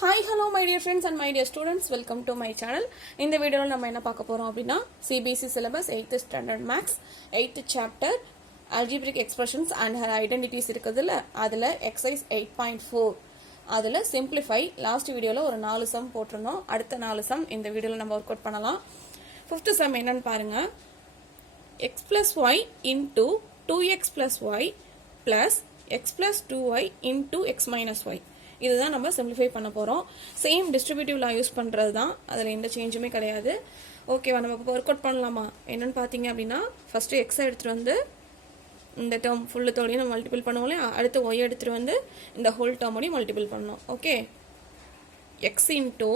Hi hello my dear friends and my dear students, welcome to my channel. இந்த வீடியோவில் நம்ம என்ன பார்க்க போகிறோம் அப்படின்னா, CBSE syllabus 8th standard maths 8th chapter algebraic expressions and her identities இருக்குதுல்ல, அதில் எக்ஸசைஸ் 8.4 அதில் சிம்பிளிஃபை லாஸ்ட் வீடியோவில் ஒரு 4 சம் போட்டிருந்தோம். அடுத்த 4 சம் இந்த வீடியோவில் நம்ம ஒர்க் அவுட் பண்ணலாம். 5th சம் என்னன்னு பாருங்க. x plus y into 2x plus y plus x plus 2y into x minus y. இதுதான் நம்ம சிம்பிளிஃபை பண்ண போகிறோம். சேம் டிஸ்ட்ரிபியூட்டிவ் லா யூஸ் பண்ணுறது தான், அதில் எந்த சேஞ்சுமே கிடையாது. ஓகேவா, நம்ம இப்போ ஒர்க் அவுட் பண்ணலாமா? என்னென்னு பார்த்தீங்க அப்படின்னா, ஃபஸ்ட்டு எக்ஸை எடுத்துகிட்டு வந்து இந்த டேர்ம் ஃபுல்லு தோடையும் நம்ம மல்டிபிள் பண்ணுவோம் இல்லையா, அடுத்து ஒய் எடுத்துகிட்டு வந்து இந்த ஹோல் டேர்மோடையும் மல்டிபிள் பண்ணணும். Okay, X into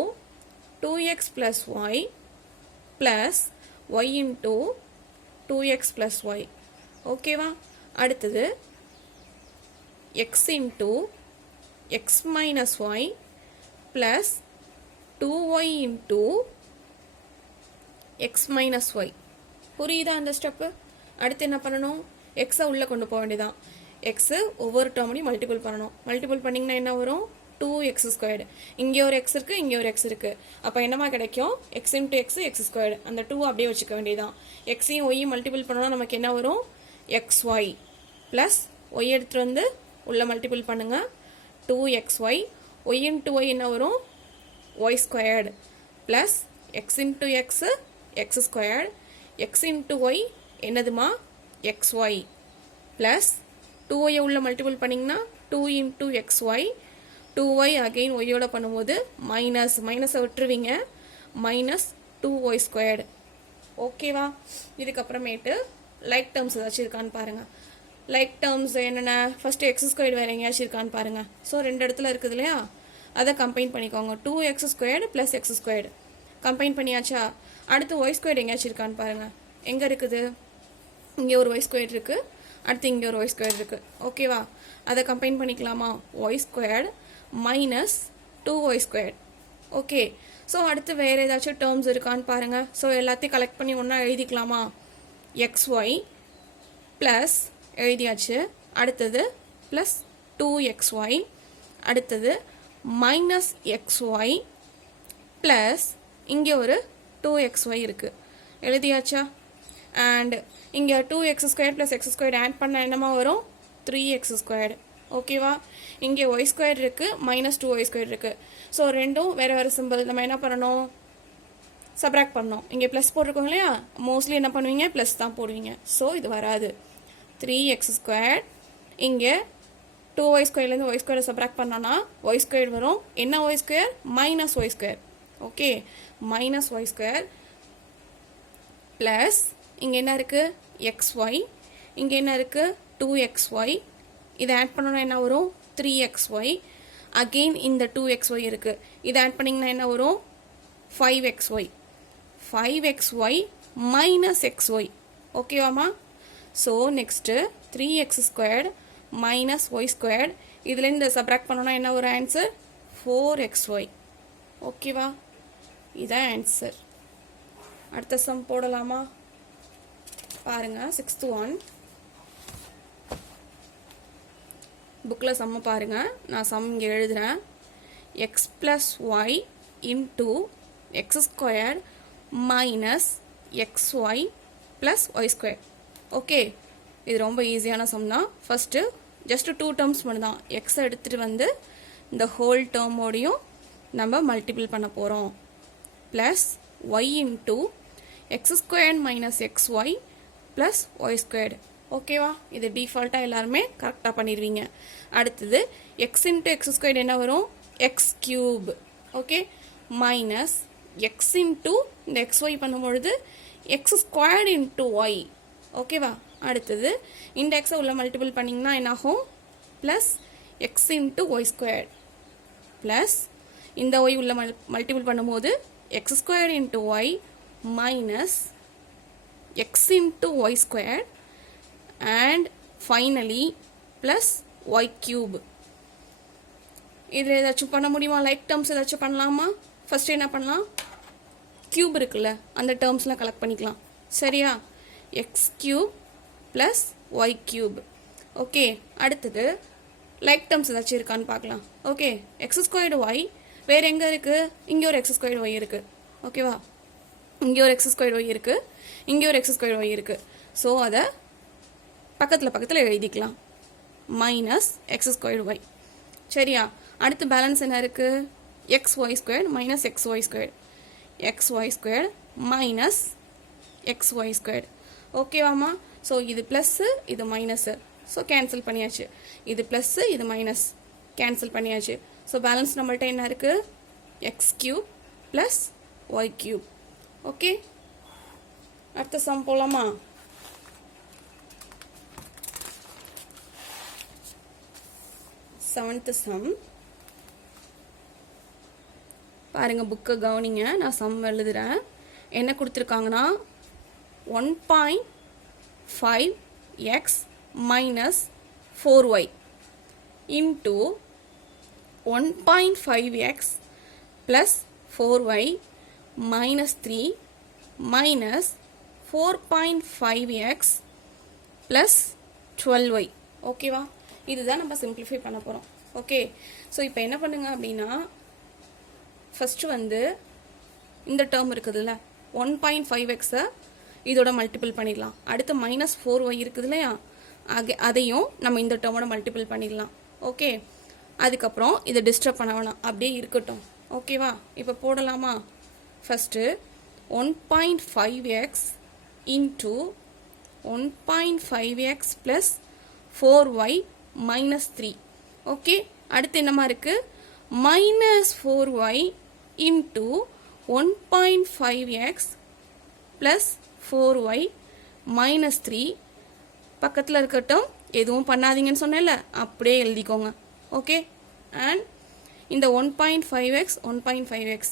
2x plus y plus y into 2x plus y. ஓகேவா, அடுத்தது X into x minus y plus 2y into x minus y. புரியுதா அந்த ஸ்டெப்பு? அடுத்து என்ன பண்ணணும்? எக்ஸை உள்ளே கொண்டு போக வேண்டியதான். எக்ஸு ஒவ்வொரு டேர்மையும் மல்டிபிள் பண்ணணும். மல்டிபிள் பண்ணிங்கன்னா என்ன வரும்? 2x². இங்கே ஒரு எக்ஸ் இருக்குது, இங்கே ஒரு எக்ஸ் இருக்குது. அப்போ என்னமா கிடைக்கும்? X into X x². அந்த 2 அப்படியே வச்சுக்க வேண்டியதான். எக்ஸையும் ஒய்யும் மல்டிபிள் பண்ணோன்னா நமக்கு என்ன வரும்? xy ப்ளஸ் ஒய் எடுத்துகிட்டு வந்து உள்ளே மல்டிபிள் பண்ணுங்கள். 2xy, y into y என்ன வரும்? y² plus x into x x², x into y என்னதுமா? xy plus 2y உள்ள மல்டிபிள் பண்ணிங்கன்னா 2 into xy, 2y again y ஓட பண்ணும்போது மைனஸ் மைனஸை விட்டுருவீங்க, மைனஸ் 2y². ஓகேவா, இதுக்கப்புறமேட்டு லைக் டேர்ம்ஸ் ஏதாச்சும் இருக்கான்னு பாருங்கள். லைக் டேர்ம்ஸ் என்னென்ன? ஃபஸ்ட்டு x² வேறு எங்கேயாச்சும் இருக்கான்னு பாருங்கள். ஸோ 2 இடத்துல இருக்குது இல்லையா, அதை கம்பைன் பண்ணிக்கோங்க. 2x² + x². கம்பைன் பண்ணியாச்சா? அடுத்து y² எங்கேயாச்சும் இருக்கான்னு பாருங்கள். எங்கே இருக்குது? இங்கே ஒரு y² இருக்குது, அடுத்து இங்கே ஒரு y² இருக்குது. ஓகேவா, அதை கம்பைன் பண்ணிக்கலாமா? y² minus 2y². Okay, so அடுத்து வேறு ஏதாச்சும் டேர்ம்ஸ் இருக்கான்னு பாருங்கள். ஸோ எல்லாத்தையும் கலெக்ட் பண்ணி ஒன்றா எழுதிக்கலாமா? xy ப்ளஸ் எழுதியாச்சு, அடுத்தது ப்ளஸ் 2xy, அடுத்தது மைனஸ் xy ப்ளஸ் இங்கே ஒரு 2xy இருக்குது, எழுதியாச்சா? அண்ட் இங்கே 2x² + x² ஆட் பண்ண என்னமா வரும்? 3x². ஓகேவா, இங்கே y² இருக்குது, மைனஸ் 2y² இருக்குது. ஸோ ரெண்டும் வேறு வேறு சிம்பிள். நம்ம என்ன பண்ணணும்? சப்ராக்ட் பண்ணணும். இங்கே ப்ளஸ் போட்டிருக்கோம் இல்லையா, மோஸ்ட்லி என்ன பண்ணுவீங்க? ப்ளஸ் தான் போடுவீங்க. ஸோ இது வராது. 3x², இங்கே 2y²லேருந்து y² சப்ராக்ட் பண்ணோன்னா y² வரும். என்ன y²? Minus y². Okay, minus y² plus இங்கே என்ன இருக்குது? xy, இங்கே என்ன இருக்குது? 2xy. இதை ஆட் பண்ணோன்னா என்ன வரும்? 3xy. அகெயின் இந்த 2xy இருக்குது, இதை ஆட் பண்ணிங்கன்னா என்ன வரும்? 5xy. 5xy minus xy. ஓகேவாமா? So next 3x² minus y², இதுலேருந்து சப்ராக்ட் பண்ணோன்னா என்ன ஒரு ஆன்சர்? 4xy. ஓகேவா, இதான் ஆன்சர். அடுத்த சம் போடலாமா? பாருங்கள், 6th one புக்கில் சம்ம பாருங்கள். நான் சம் இங்கே எழுதுகிறேன். x plus y into x² minus xy plus y². Okay, இது ரொம்ப ஈஸியான சம் தான். ஃபஸ்ட்டு ஜஸ்ட்டு 2 டேர்ம்ஸ் மட்டும் தான். எக்ஸை எடுத்துகிட்டு வந்து இந்த ஹோல் டேர்மோடையும் நம்ம மல்டிபிள் பண்ண போகிறோம். Plus y into x² minus xy plus y². ஓகேவா, இது டிஃபால்ட்டாக எல்லாருமே கரெக்டாக பண்ணிடுவீங்க. அடுத்தது எக்ஸ் இன்ட்டு x² என்ன வரும்? x³ okay, minus X into இந்த xy பண்ணும்பொழுது x² இன்ட்டு ஒய். ஓகேவா, அடுத்தது இந்த எக்ஸை உள்ள மல்டிபிள் பண்ணிங்கன்னா என்னாகும்? Plus x into y² plus இந்த ஒய் உள்ள மல்டிபிள் பண்ணும்போது x² into y minus x into y² and finally plus y³. இதில் ஏதாச்சும் பண்ண முடியுமா? லைக் டேர்ம்ஸ் ஏதாச்சும் பண்ணலாமா? ஃபஸ்ட்டு என்ன பண்ணலாம்? க்யூப் இருக்குல்ல, அந்த டேர்ம்ஸ்லாம் கலெக்ட் பண்ணிக்கலாம். சரியா? x³ plus y³. ஓகே, அடுத்தது லைக் டேர்ம்ஸ் ஏதாச்சும் இருக்கான்னு பார்க்கலாம். ஓகே, x² y வேறு எங்கே இருக்குது? இங்கே ஒரு எக்ஸ் ஸ்கொயர் ஒய் இருக்குது. ஓகேவா? இங்கே ஒரு எக்ஸ் ஸ்கொயர் ஒய் இருக்குது, இங்கே ஒரு எக்ஸ் ஸ்கொயர் ஒய் இருக்குது. ஸோ அதை பக்கத்தில் எழுதிக்கலாம். Minus x square y. சரியா? அடுத்து பேலன்ஸ் என்ன இருக்குது? X y square minus x y square, x y square minus x y square. ஓகேவாம்மா? ஸோ இது ப்ளஸ்ஸு, இது மைனஸு. ஸோ கேன்சல் பண்ணியாச்சு. இது ப்ளஸ்ஸு, இது மைனஸ், கேன்சல் பண்ணியாச்சு. ஸோ பேலன்ஸ் நம்மள்ட்ட என்ன இருக்குது? X cube plus y cube. Okay, அடுத்த சம் போலாமா? செவன்த் சம் பாருங்க, புக்கை கவனிங்க. நான் சம் எழுதுறேன். என்ன கொடுத்துருக்காங்கன்னா 1.5x minus 4y into 1.5x plus 4y minus 3 minus 4.5x plus 12y. ஓகேவா? இதுதான் நம்ம சிம்பிளிஃபை பண்ண போகிறோம். ஓகே, ஸோ இப்போ என்ன பண்ணுங்க அப்படின்னா, ஃபஸ்ட்டு வந்து இந்த டேர்ம் இருக்குதுல்ல 1.5xை இதோட மல்டிபிள் பண்ணிடலாம். அடுத்து மைனஸ் 4y இருக்குது இல்லையா, அதையும் நம்ம இந்த டேர்மோட மல்டிபிள் பண்ணிடலாம். ஓகே, அதுக்கப்புறம் இதை டிஸ்டர்ப் பண்ண வேணாம், அப்படியே இருக்கட்டும். ஓகேவா? இப்போ போடலாமா? First 1.5x into 1.5x plus 4y minus 3. Okay, அடுத்து என்னமா இருக்குது? Minus 4y into 1.5x plus 4y minus 3 பக்கத்தில் இருக்கட்டும், எதுவும் பண்ணாதீங்கன்னு சொன்னேன்ல, அப்படியே எழுதிக்கோங்க. ஓகே, அண்ட் இந்த 1.5x 1.5x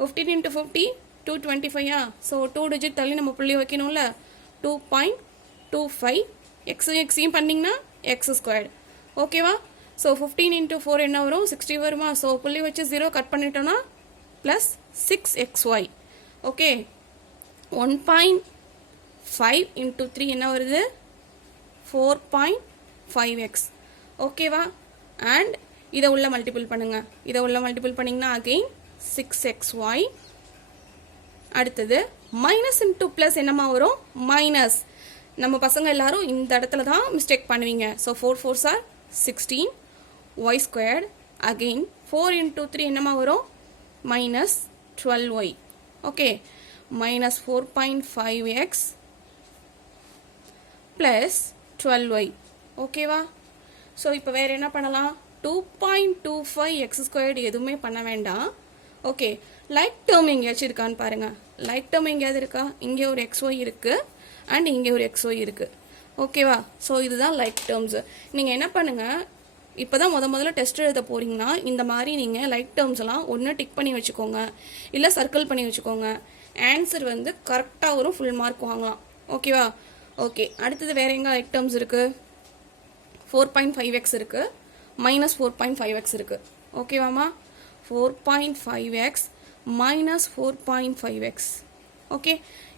15 into 50 225. So 2 digit தள்ளி நம்ம புள்ளி வைக்கணும்ல, 2.25 எக்ஸையும் பண்ணிங்கன்னா எக்ஸ் ஸ்கொயர்டு. ஓகேவா? ஸோ 15 into 4 என்ன வரும்? 60 வருமா? ஸோ புள்ளி வச்சு 0 கட் பண்ணிட்டோன்னா ப்ளஸ் 6xy. ஓகே, 1.5 into 3 என்ன வருது? 4.5x. ஓகேவா? அண்ட் இதை உள்ள மல்டிபிள் பண்ணுங்க. இதை உள்ள மல்டிபிள் பண்ணிங்கன்னா அகெயின் 6xy. அடுத்தது மைனஸ் இன்ட்டு ப்ளஸ் என்னமா வரும்? மைனஸ். நம்ம பசங்க எல்லாரும் இந்த இடத்துல தான் மிஸ்டேக் பண்ணுவீங்க. So 4 4s are 16 y squared. Again 4 into 3 என்னமா வரும்? Minus 12y. Okay, minus 4.5x plus 12y. ஓகேவா? ஸோ இப்போ வேறு என்ன பண்ணலாம்? 2.25x ஸ்கொயர்டு எதுவுமே பண்ண வேண்டாம். ஓகே, லைக் டேர்ம் எங்கேயாச்சும் இருக்கான்னு பாருங்கள். லைக் டேர்ம் எங்கேயாவது இருக்கா? இங்கே ஒரு xy இருக்குது அண்ட் இங்கே ஒரு xy இருக்குது. ஓகேவா? ஸோ இதுதான் லைக் டேர்ம்ஸு. நீங்கள் என்ன பண்ணுங்கள், இப்போ தான் முதல்ல டெஸ்ட் எழுத போகிறீங்கன்னா இந்த மாதிரி நீங்கள் லைக் டேர்ம்ஸ் எல்லாம் ஒன்று டிக் பண்ணி வச்சுக்கோங்க, இல்லை சர்க்கிள் பண்ணி வச்சுக்கோங்க. ஆன்சர் வந்து கரெக்டாக வரும், ஃபுல் மார்க் வாங்கலாம். ஓகேவா? ஓகே, அடுத்தது வேறு எங்கே லைக் டேர்ம்ஸ் இருக்குது? 4.5x இருக்குது, மைனஸ் 4.5x இருக்குது. ஓகேவாம்மா? 4.5x minus 4.5x. ஓகே,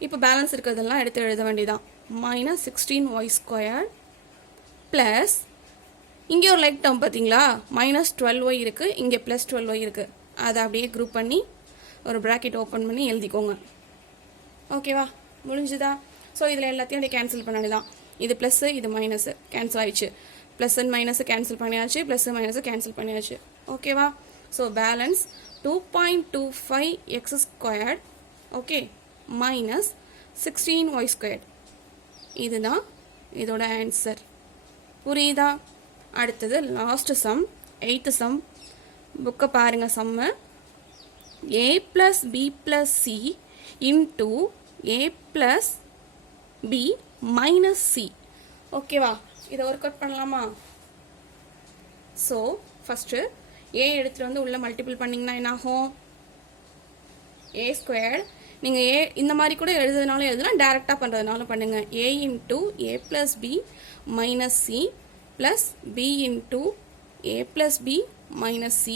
இப்போ பேலன்ஸ் இருக்கிறதெல்லாம் எடுத்து எழுத வேண்டியதான். மைனஸ் 16y ஸ்கொயர் ப்ளஸ் இங்கே ஒரு லைக் டேர்ம் பார்த்தீங்களா, மைனஸ் 12y இருக்குது, இங்கே ப்ளஸ் 12y இருக்குது. அதை அப்படியே குரூப் பண்ணி ஒரு ப்ராக்கெட் ஓப்பன் பண்ணி எழுதிக்கோங்க. ஓகேவா? முடிஞ்சுதா? ஸோ இதில் எல்லாத்தையும் அப்படியே கேன்சல் பண்ண வேண்டியதான். இது ப்ளஸ்ஸு, இது மைனஸு கேன்சல் ஆயிடுச்சு. ப்ளஸ் அண்ட் மைனஸு கேன்சல் பண்ணியாச்சு, ப்ளஸ்ஸு மைனஸு கேன்சல் பண்ணியாச்சு. ஓகேவா? So balance 2.25x squared, okay, minus 16y squared. இதுதான் இதோட ஆன்சர். புரியுதா? அடுத்தது லாஸ்ட் சம், 8th சம். புக்கை பாருங்கள். சம்மு a plus b plus c into a plus b minus c. ஓகேவா? இதை ஒர்க் அவுட் பண்ணலாமா? ஸோ ஃபஸ்ட்டு a எடுத்துகிட்டு வந்து உள்ளே மல்டிபிள் பண்ணிங்கன்னா என்னாகும்? a squared. நீங்கள் a இந்த மாதிரி கூட எழுதுனாலும் எழுதலாம், டேரெக்டாக பண்ணுறதுனாலும் பண்ணுங்கள். a into a plus b minus c plus b into a plus b minus c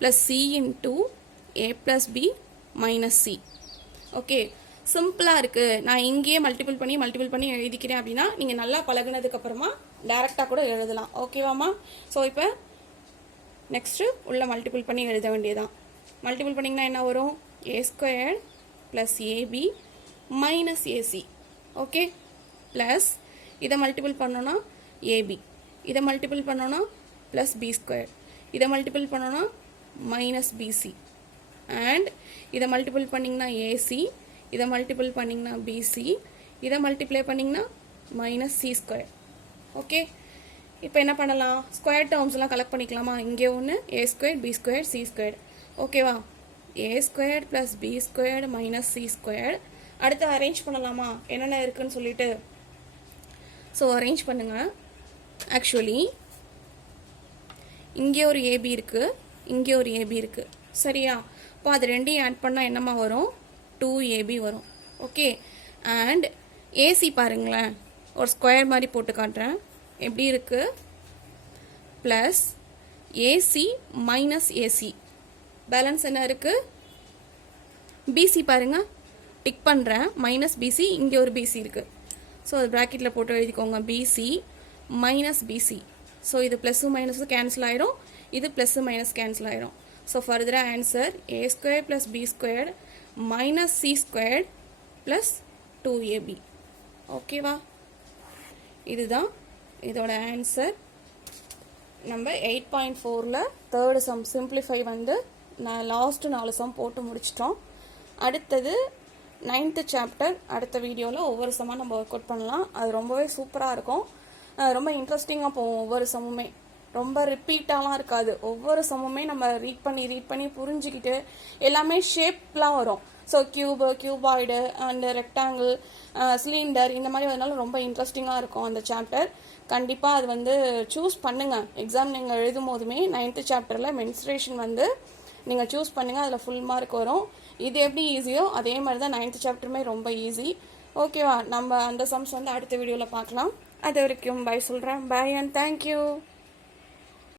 plus c into a plus b minus c. Okay, சிம்பிளாக இருக்குது. நான் இங்கேயே மல்டிபிள் பண்ணி எழுதிக்கிறேன் அப்படின்னா நீங்கள் நல்லா பழகுனதுக்கப்புறமா டேரெக்டாக கூட எழுதலாம். ஓகேவாம்மா? ஸோ இப்போ நெக்ஸ்ட்டு உள்ள மல்டிபிள் பண்ணி எழுத வேண்டியதான். மல்டிபிள் பண்ணிங்கன்னா என்ன வரும்? A squared plus a b minus a c. Okay, plus இதை மல்டிபிள் பண்ணோன்னா ஏபி, இதை மல்டிபிள் பண்ணோன்னா ப்ளஸ் பி ஸ்கொயர், இதை மல்டிபிள் பண்ணோன்னா மைனஸ் பிசி, அண்ட் இதை மல்டிபிள் பண்ணிங்கன்னா ஏசி, இதை மல்டிபிள் பண்ணிங்கன்னா பிசி, இதை மல்டிப்ளை பண்ணிங்கன்னா மைனஸ் சி ஸ்கொயர். ஓகே, இப்போ என்ன பண்ணலாம்? ஸ்கொயர் டேர்ம்ஸ்லாம் கலெக்ட் பண்ணிக்கலாமா? இங்கே ஒன்று a square b square C square. ஓகேவா? A square plus b square minus c square. அடுத்து அரேஞ்ச் பண்ணலாமா என்னென்ன இருக்குன்னு சொல்லிட்டு? ஸோ அரேஞ்ச் பண்ணுங்க. ஆக்சுவலி இங்கே ஒரு ஏபி இருக்குது, இங்கே ஒரு ஏபி இருக்குது. சரியா? இப்போ அது ரெண்டையும் ஆட் பண்ணால் என்னம்மா வரும்? 2ab வரும். ஓகே, அண்ட் ஏசி பாருங்களேன், ஒரு ஸ்கொயர் மாதிரி போட்டு காட்டுறேன். எப்படி இருக்குது? Plus AC minus AC. Balance என்ன இருக்குது? பிசி பாருங்க, டிக் பண்ணுறேன். மைனஸ் பிசி, இங்கே ஒரு பிசி இருக்குது. ஸோ அது ப்ராக்கெட்டில் போட்டு எழுதிக்கோங்க. PC minus PC. ஸோ இது ப்ளஸ்ஸும் மைனஸும் கேன்சல் ஆயிரும், இது ப்ளஸ்ஸு மைனஸ் கேன்சல் ஆயிரும். ஸோ ஃபர்தராக answer a square plus b square minus c square plus 2ab. ஓகேவா? இதுதான் இதோட ஆன்சர். நம்ம 8.4ல் தேர்டு சம் சிம்பிளிஃபை வந்து நான் லாஸ்ட்டு 4 சம் போட்டு முடிச்சிட்டோம். அடுத்தது 9th சாப்டர் அடுத்த வீடியோவில் ஒவ்வொரு சம்மாக நம்ம ஒர்க் அவுட் பண்ணலாம். அது ரொம்பவே சூப்பராக இருக்கும், ரொம்ப இன்ட்ரெஸ்டிங்காக போகும். ஒவ்வொரு சம்முமே ரொம்ப ரிப்பீட்டாலாம் இருக்காது. ஒவ்வொரு சம்முமே நம்ம ரீட் பண்ணி புரிஞ்சுக்கிட்டு எல்லாமே ஷேப்லாம் வரும். So cuboid and rectangle, cylinder இந்த மாதிரி அதனால ரொம்ப இன்ட்ரெஸ்டிங்காக இருக்கும் அந்த சாப்டர். கண்டிப்பாக அது வந்து சூஸ் பண்ணுங்கள். எக்ஸாம் நீங்கள் எழுதும் போதுமே 9th சாப்டரில் மென்ஸ்ட்ரேஷன் வந்து நீங்கள் சூஸ் பண்ணுங்கள், அதில் ஃபுல் மார்க் வரும். இது எப்படி ஈஸியோ அதே மாதிரி தான் 9th சாப்டருமே ரொம்ப ஈஸி. ஓகேவா? நம்ம அந்த சம்ஸ் வந்து அடுத்த வீடியோவில் பார்க்கலாம். அது வரைக்கும் பை சொல்கிறேன். Bye and thank you.